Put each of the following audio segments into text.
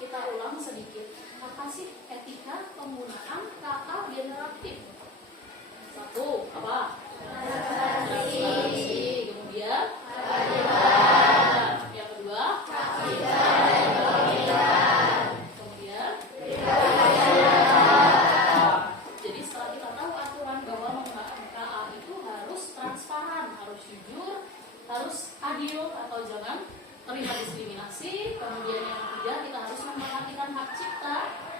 kita ulang sedikit. Apa sih etika penggunaan kata generatif? Satu, apa? Transparansi. Kemudian yang kedua, kemudian jadi setelah kita tahu aturan bahwa menggunakan KA itu harus transparan, harus jujur, harus adil atau jangan terlihat diskriminasi. Kemudian yang ketiga, kita harus memperhatikan hak cipta.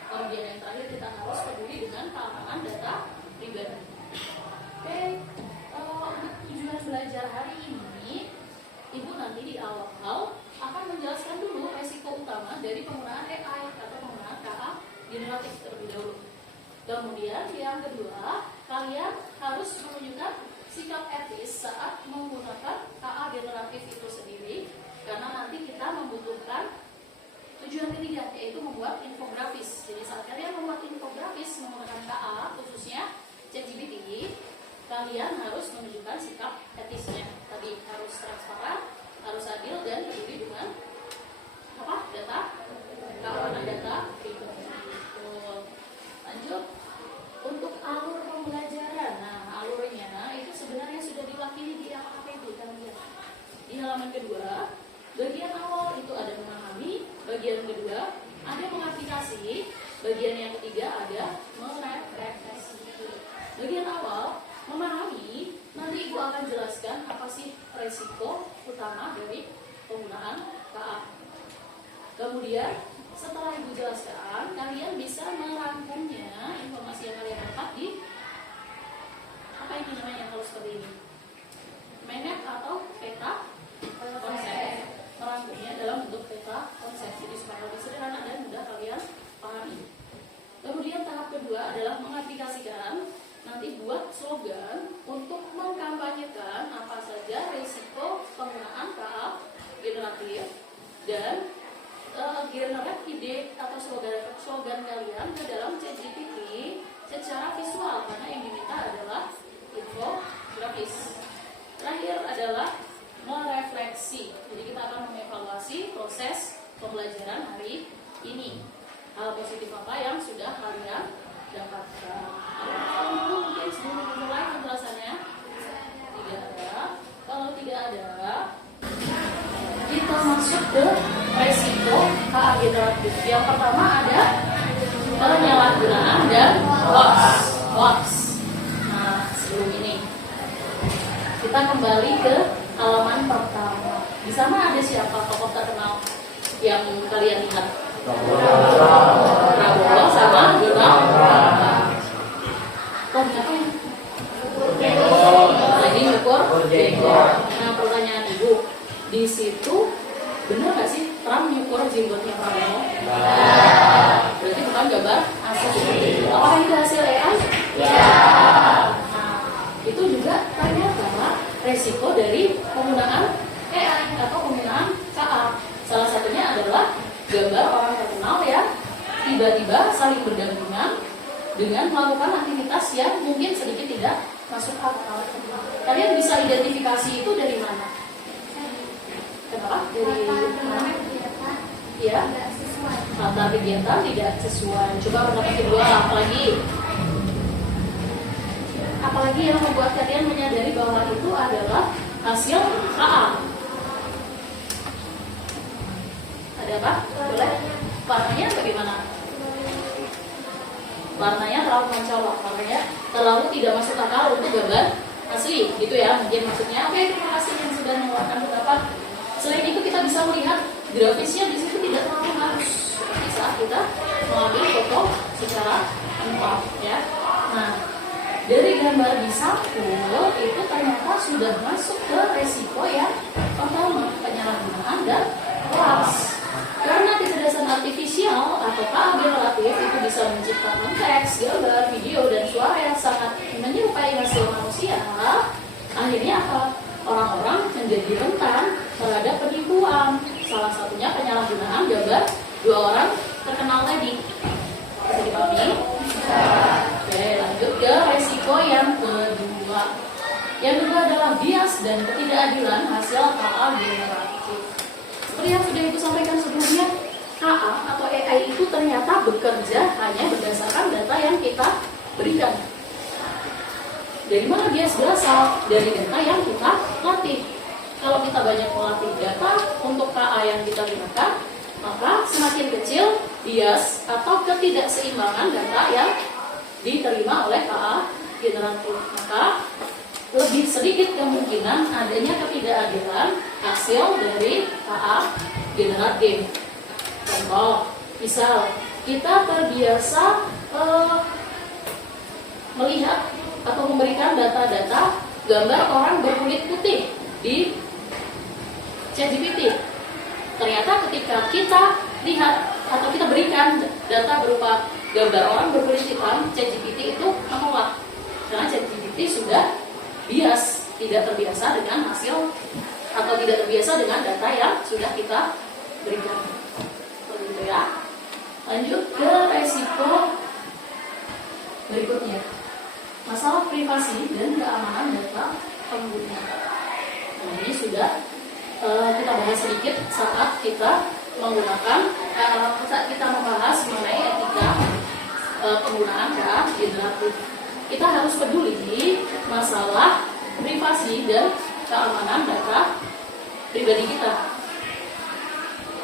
Kemudian yang terakhir, kita harus peduli dengan keamanan data pribadi. Oke, untuk tujuan belajar hari ini, Ibu nanti di awal akan menjelaskan dulu resiko utama dari penggunaan AI atau penggunaan KA generatif terlebih dahulu. Kemudian yang kedua, kalian harus menunjukkan sikap etis saat menggunakan KA generatif itu sendiri, karena nanti kita membutuhkan tujuan ketiga, yaitu membuat infografis. Jadi saat kalian membuat infografis menggunakan KA, khususnya ChatGPT, kalian harus menunjukkan sikap etisnya. Tadi harus transparan, harus adil, dan peduli dengan data, keamanan data pribadi. Lanjut untuk alur pembelajaran. Nah, alurnya itu sebenarnya sudah diwakili di apa itu kan lihat. Di halaman kedua, bagian awal itu ada memahami, bagian kedua ada mengaplikasi, bagian yang ketiga ada merefleksi. Bagian awal memahami, nanti Ibu akan jelaskan apa sih resiko utama dari penggunaan KA. Kemudian setelah Ibu jelaskan, kalian bisa merangkumnya, informasi yang kalian dapat di apa ini namanya kalau seperti ini, map atau peta konsep. Merangkumnya dalam bentuk peta konsep, jadi supaya lebih sederhana dan mudah kalian pahami. Kemudian tahap kedua adalah mengaplikasikan. Nanti buat slogan untuk mengkampanyekan apa saja risiko penggunaan KA generatif, dan generate ide atau slogan kalian ke dalam ChatGPT secara visual, karena yang diminta adalah infografis. Terakhir adalah merefleksi. Jadi kita akan mengevaluasi proses pembelajaran hari ini. Hal positif apa yang sudah kalian dapatkan? Mungkin sebelum dimulai penjelasannya tidak ada. Kalau tidak ada, kita masuk ke resiko KA generatif. Yang pertama ada penyalahgunaan dan hoax. Nah, sebelum ini kita kembali ke halaman pertama. Di sana ada siapa tokoh terkenal yang kalian lihat? Prabowo sama Donald Trump. Lagi nyukur jenggot. Nah, pertanyaan Ibu, di situ benar nggak sih Trump nyukur jenggotnya Prabowo? Berarti bukan gambar asli. Apakah itu hasil AI? Ya. Nah, itu juga ternyata resiko dari penggunaan AI atau penggunaan KA. Salah satunya adalah gambar orang terkenal yang tiba-tiba saling berdampingan dengan melakukan aktivitas yang mungkin sedikit tidak masuk akal. Kalian bisa identifikasi itu dari mana? Kenapa? Dari mana? Ya, latar kegiatan tidak sesuai. Coba pendapat kedua, apalagi yang membuat kalian menyadari bahwa itu adalah hasil KA. Ada apa? Boleh? Warnanya bagaimana? Warnanya terlalu mencolok, warnanya terlalu tidak masuk akal untuk gambar asli, gitu ya mungkin maksudnya. Oke, terima kasih yang sudah mengeluarkan pendapat. Selain itu kita bisa melihat grafisnya di situ tidak terlalu halus seperti saat kita mengambil foto secara empat, ya. Nah, dari gambar di sampul itu ternyata sudah masuk ke resiko yang pertama, penyalahgunaan dan hoax. Karena kecerdasan artifisial atau KA generatif itu bisa menciptakan teks, gambar, video, dan suara yang sangat menyerupai hasil manusia. Akhirnya apa? Orang-orang menjadi rentan terhadap penipuan. Salah satunya penyalahgunaan gambar dua orang terkenal tadi. Bisa dipahami? Oke, lanjut ke resiko yang kedua. Yang kedua adalah bias dan ketidakadilan hasil KA generatif. Seperti yang sudah Ibu sampaikan sebelumnya, KA atau AI itu ternyata bekerja hanya berdasarkan data yang kita berikan. Dari mana dia berasal? Dari data yang kita latih. Kalau kita banyak melatih data untuk KA yang kita gunakan, maka semakin kecil bias atau ketidakseimbangan data yang diterima oleh KA generatif. Maka lebih sedikit kemungkinan adanya ketidakadilan hasil dari KA generatif. Contoh, misal kita terbiasa melihat atau memberikan data-data gambar orang berkulit putih di ChatGPT. Ternyata ketika kita lihat atau kita berikan data berupa gambar orang berkulit hitam, ChatGPT itu menolak karena ChatGPT sudah bias, tidak terbiasa dengan hasil atau tidak terbiasa dengan data yang sudah kita berikan. Begitu ya. Lanjut ke resiko berikutnya, masalah privasi dan keamanan data pengguna. Nah, ini sudah kita bahas sedikit saat kita menggunakan saat kita membahas mengenai etika penggunaan KA generatif. Kita harus peduli masalah privasi dan keamanan data pribadi kita.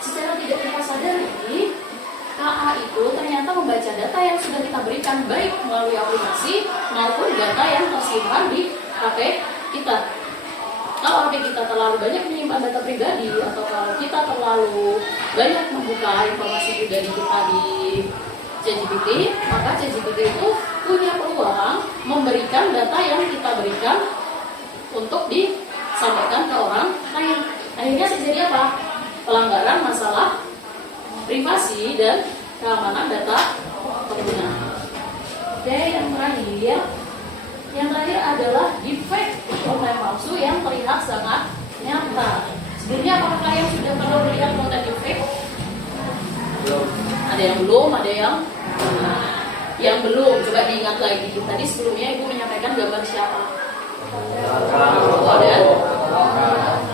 Secara tidak kita sadari, KA itu ternyata membaca data yang sudah kita berikan baik melalui aplikasi maupun data yang tersimpan di HP kita. Kalau HP kita terlalu banyak menyimpan data pribadi atau kalau kita terlalu banyak membuka informasi pribadi kita di ChatGPT, maka ChatGPT itu punya peluang memberikan data yang kita berikan untuk disampaikan ke orang lain. Akhirnya terjadi apa? Pelanggaran masalah privasi dan keamanan data pengguna. Oke, yang terakhir adalah deepfake konten palsu yang terlihat sangat nyata. Sebelumnya apakah kalian sudah pernah melihat konten deepfake? Ada yang belum, ada yang belum. Coba diingat lagi. Tadi sebelumnya Ibu menyampaikan gambar siapa? Dan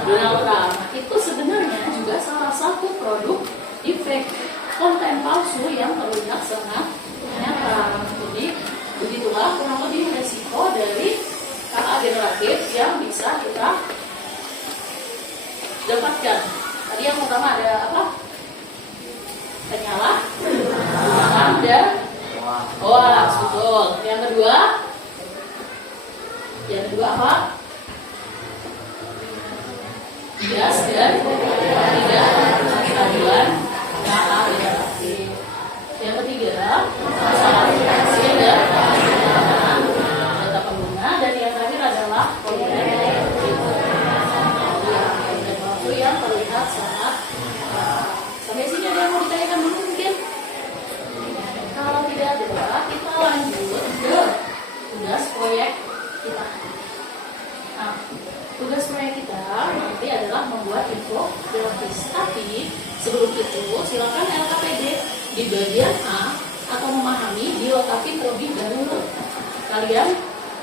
Donald Trump. Itu sebenarnya juga salah satu produk deepfake, konten palsu yang terlihat sangat nyata. Jadi begitulah kurang lebih resiko dari KA generatif yang bisa kita dapatkan. Tadi yang pertama ada apa? Penyalahgunaan dan hoax, betul. Yang kedua apa? Bias dan ketidakadilan KA generatif. Yang ketiga, masalah privasi dan keamanan data pengguna, dan yang terakhir adalah konten palsu yang terlihat sangat. Sampai sini ada yang mau ditanyakan dulu mungkin? Kalau tidak ada, kita lanjut ke tugas proyek kita. Nah, tugas proyek kita nanti adalah membuat infografis. Tapi sebelum itu, silakan LKPD di bagian A atau memahami dilengkapi terlebih dahulu. Kalian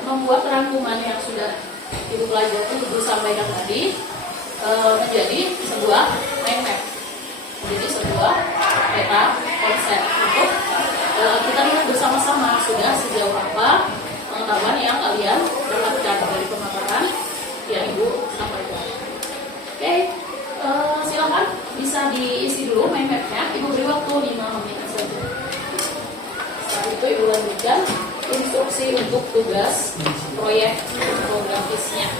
membuat rangkuman yang sudah Ibu pelajari, Ibu sampaikan tadi menjadi sebuah mind map, menjadi sebuah peta konsep untuk kita lihat bersama-sama sudah sejauh apa pengetahuan yang kalian dapatkan dari pemaparan yang Ibu sampaikan. Oke, silakan bisa diisi dulu mind map-nya. Ibu beri waktu 5 menit saja. Setelah itu Ibu lanjutkan instruksi untuk tugas proyek infografisnya.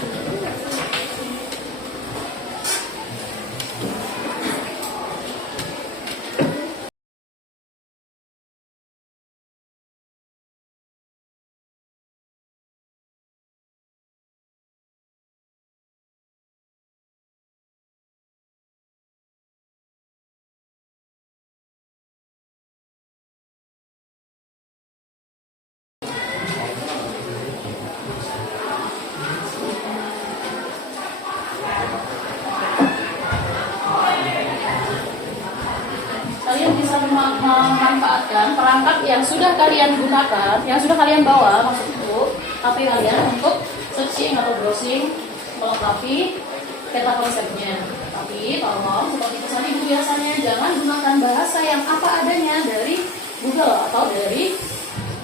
Kalian bisa memanfaatkan perangkat yang sudah kalian gunakan, yang sudah kalian bawa, maksud itu HP kalian untuk searching atau browsing melengkapi peta konsepnya. Tapi tolong seperti pesan ibu biasanya jangan gunakan bahasa yang apa adanya dari Google atau dari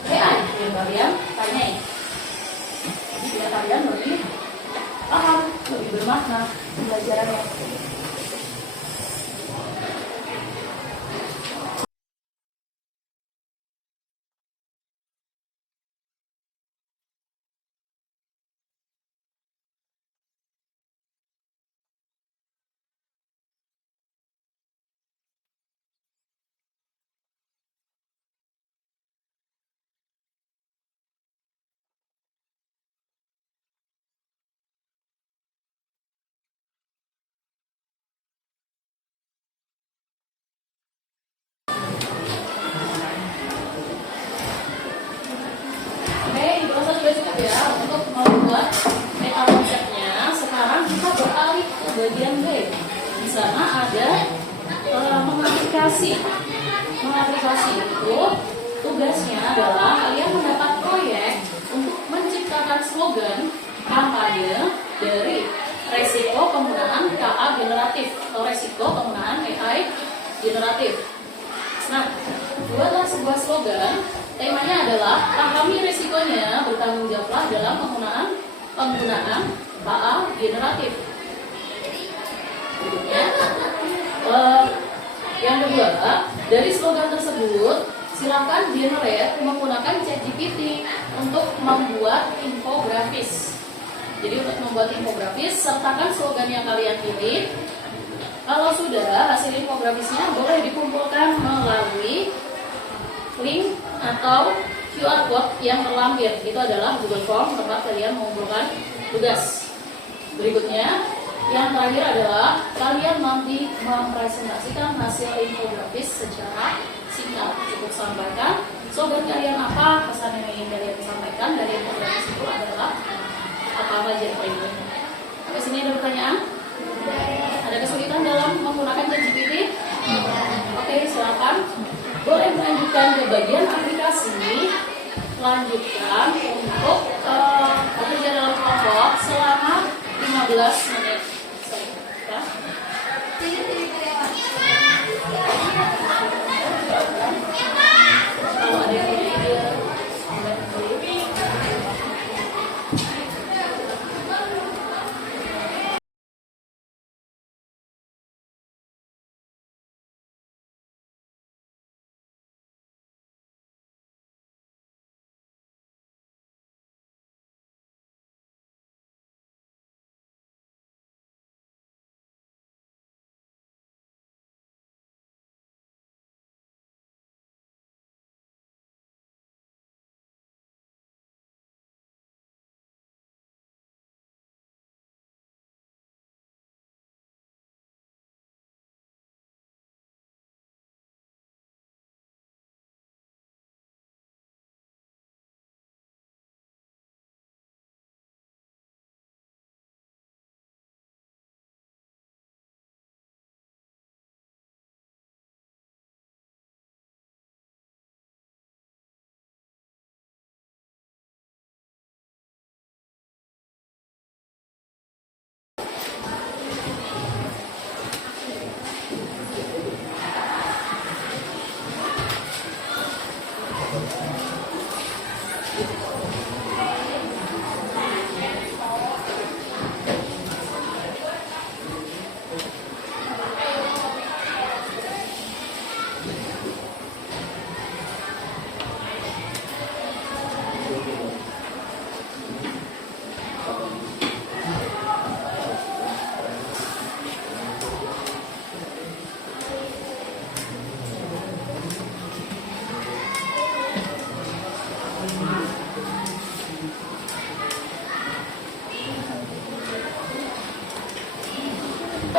AI yang kalian tanyain. Jadi biar kalian lebih paham, lebih bermakna pembelajarannya. Cukup ya untuk membuat meta konsepnya. Sekarang kita beralih ke bagian B. Di sana ada mengaplikasi. Mengaplikasi itu tugasnya adalah kalian mendapat proyek untuk menciptakan slogan kampanye dari resiko penggunaan KA generatif atau resiko penggunaan AI generatif. Nah, buatlah sebuah slogan. Temanya adalah pahami risikonya, bertanggung jawablah dalam penggunaan KA generatif. Berikutnya, yang kedua, dari slogan tersebut silakan generate menggunakan ChatGPT untuk membuat infografis. Jadi untuk membuat infografis, sertakan slogan yang kalian pilih. Kalau sudah, hasil infografisnya boleh dikumpulkan melalui link atau QR code yang terlampir. Itu adalah Google Form tempat kalian mengumpulkan tugas. Berikutnya, yang terakhir adalah kalian nanti mempresentasikan hasil infografis secara singkat. Cukup sampaikan slogan kalian apa, pesan yang ingin kalian sampaikan dari infografis itu adalah apa saja poinnya. Sampai sini ada pertanyaan? Ada kesulitan dalam menggunakan ChatGPT? Oke, silakan. Boleh melanjutkan ke bagian aplikasi. Lanjutkan untuk bekerja dalam kelompok selama 15 menit. Ya. Kalau ada yang ide,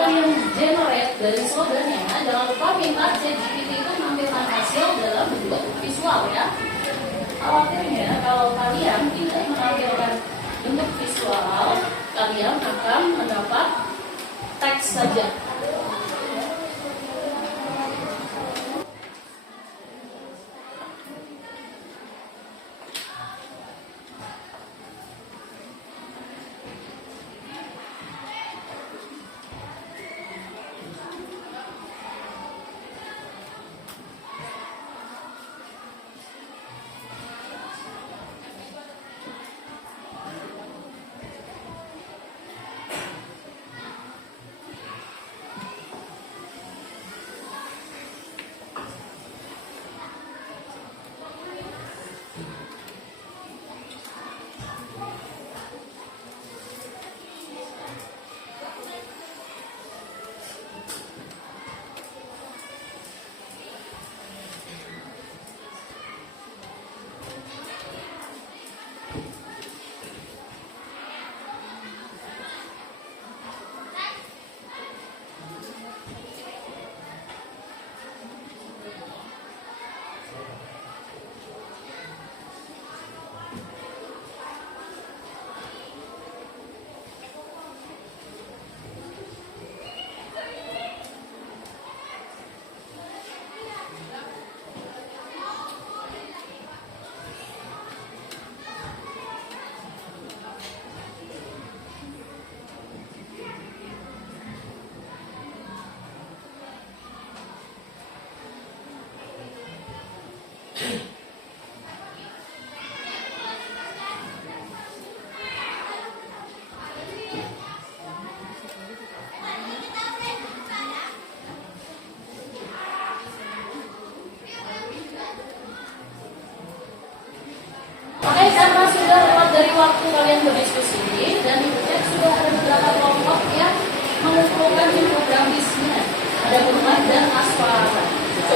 yang generate dari slogannya, jangan lupa minta ChatGPT itu menampilkan hasil dalam bentuk visual ya. Khawatirnya kalau kalian tidak menampilkan bentuk visual, kalian akan mendapat teks saja.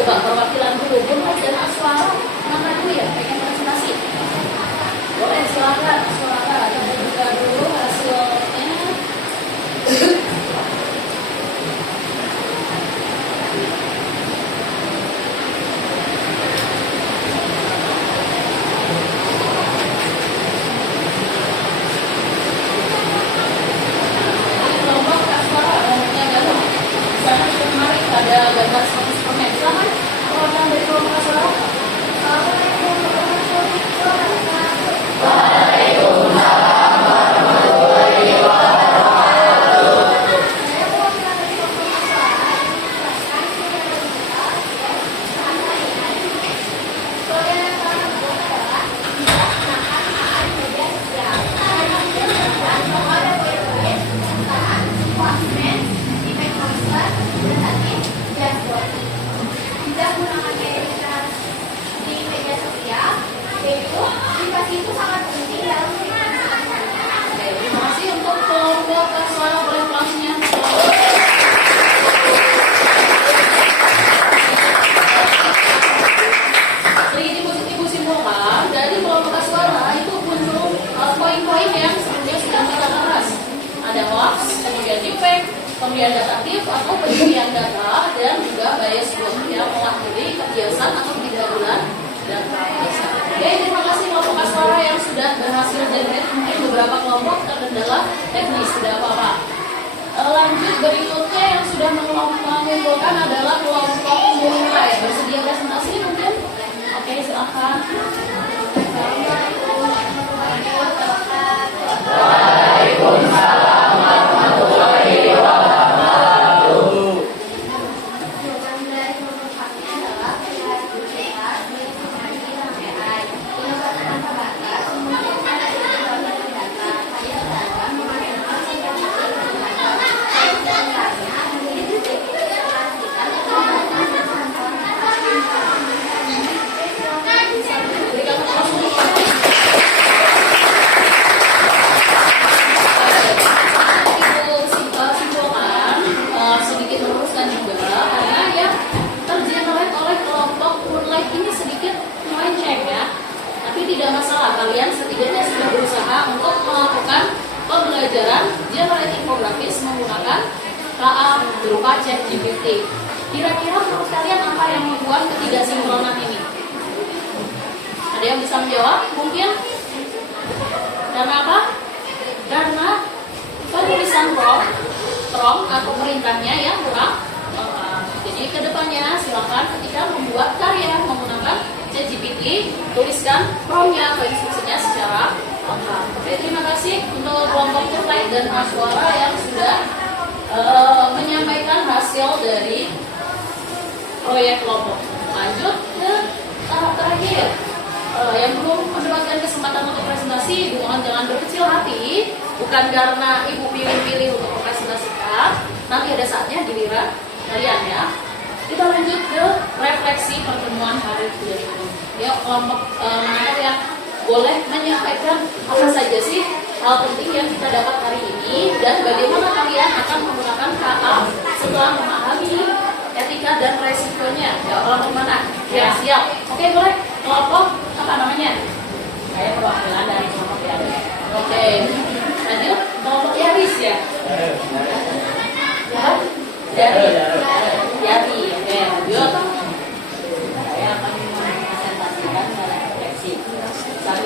Coba perwakilan dulu, Bunga dan Aswara, mana dulu ya, pengen presentasi? Boleh, silakan Aswara, kita buka dulu hasilnya. Ada gambar 100 permen, silahkan perwakilan dari kelompok Aswara. Terima kasih untuk kelompok Aswara, boleh kelasnya. Sedikit ibu simpulkan dari kelompok Aswara itu muncul poin-poin yang sebelumnya sudah kita bahas. Ada hoax, kemudian defect, kemudian datatif atau pencurian data, dan juga bias yang mewakili kebiasaan atau ketidakadilan data. Oke, terima kasih kelompok Aswara yang sudah berhasil generate. Mungkin beberapa kelompok terkendala teknis, tidak apa-apa. Lanjut berikutnya yang sudah mengumpulkan adalah kelompok mulai. Bersedia presentasi mungkin? Oke, silakan. Waalaikumsalam warahmatullahi wabarakatuh. Tidak masalah, kalian setidaknya sudah berusaha untuk melakukan pembelajaran generate infografis menggunakan KA berupa ChatGPT. Kira-kira menurut kalian apa yang membuat ketidaksinkronan ini? Ada yang bisa menjawab? Mungkin karena apa? Karena penulisan prompt atau perintahnya yang kurang lengkap. Jadi kedepannya silakan ketika membuat karya menggunakan ChatGPT, tuliskan prompt-nya atau instruksinya secara lengkap. Oke, terima kasih untuk kelompok Turlight dan Aswara yang sudah menyampaikan hasil dari proyek kelompok. Lanjut ke tahap terakhir. Yang belum mendapatkan kesempatan untuk presentasi, mohon jangan berkecil hati. Bukan karena ibu pilih-pilih untuk mempresentasikan, nanti ada saatnya giliran kalian ya. Kita lanjut ke refleksi pertemuan hari ini. Ya, kelompok mana yang boleh menyampaikan apa saja sih hal penting yang kita dapat hari ini dan bagaimana kalian akan menggunakan KA setelah memahami etika dan resikonya. Ya, kelompok mana? Ya, siap. Oke, boleh. Kelompok apa namanya? Saya perwakilan dari kelompok Yaris. Oke. Lanjut, kelompok Yaris ya. Yati. Oke, lanjut. Saya akan mempresentasikan cara refleksi. 1.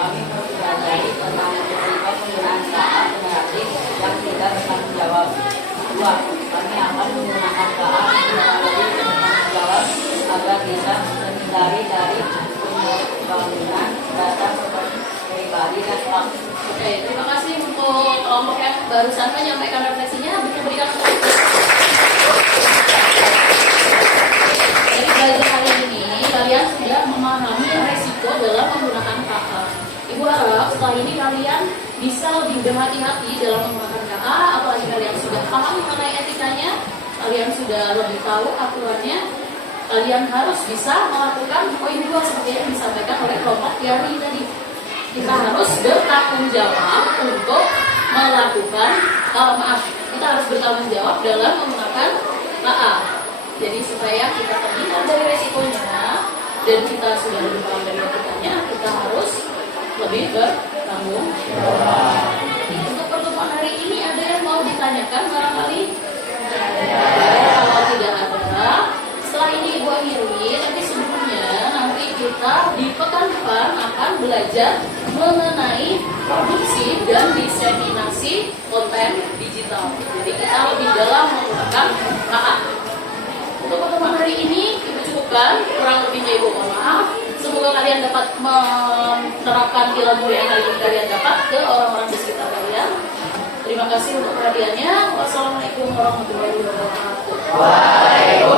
Kami mempelajari tentang risiko penggunaan KA generatif yang tidak bertanggung jawab. 2. Kami akan menggunakan KA yang lebih bertanggung jawab agar bisa menghindari dari pembangunan data pribadi dan fakta. Oke, terima kasih untuk kelompok yang barusan menyampaikan refleksinya. Berikan Jadi belajar hari ini kalian sudah memahami resiko dalam menggunakan KA. Ibu harap setelah ini kalian bisa lebih berhati-hati dalam menggunakan KA. Apalagi kalian sudah paham mengenai etikanya, kalian sudah lebih tahu aturannya. Kalian harus bisa melakukan poin 2 seperti yang disampaikan oleh kelompok Yari tadi. Kita harus bertanggung jawab untuk melakukan kita harus bertanggung jawab dalam menggunakan KA. Jadi supaya kita terhindar dari resikonya dan kita sudah lebih paham dari etikanya, kita harus lebih bertanggung jawab. Untuk pertemuan hari ini ada yang mau ditanyakan barangkali? Kalau tidak ada, setelah ini Ibu akhiri, tapi sebelumnya nanti kita di pekan depan akan belajar mengenai produksi dan diseminasi konten digital. Jadi kita lebih dalam menggunakan KA. Untuk pertemuan hari ini Ibu cukupkan, kurang lebihnya Ibu mohon maaf. Semoga kalian dapat menerapkan ilmu yang hari ini kalian dapat ke orang-orang di sekitar kalian. Terima kasih untuk perhatiannya. Wassalamualaikum warahmatullahi wabarakatuh.